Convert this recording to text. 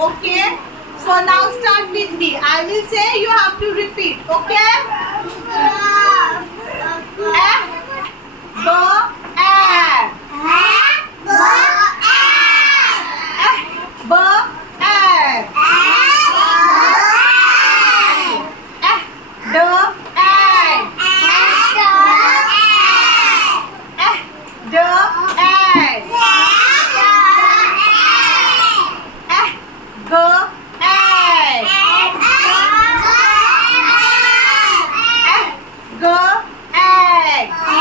Okay. So now start with me. I will say, you have to repeat. Okay. B, B, D, D, G, G,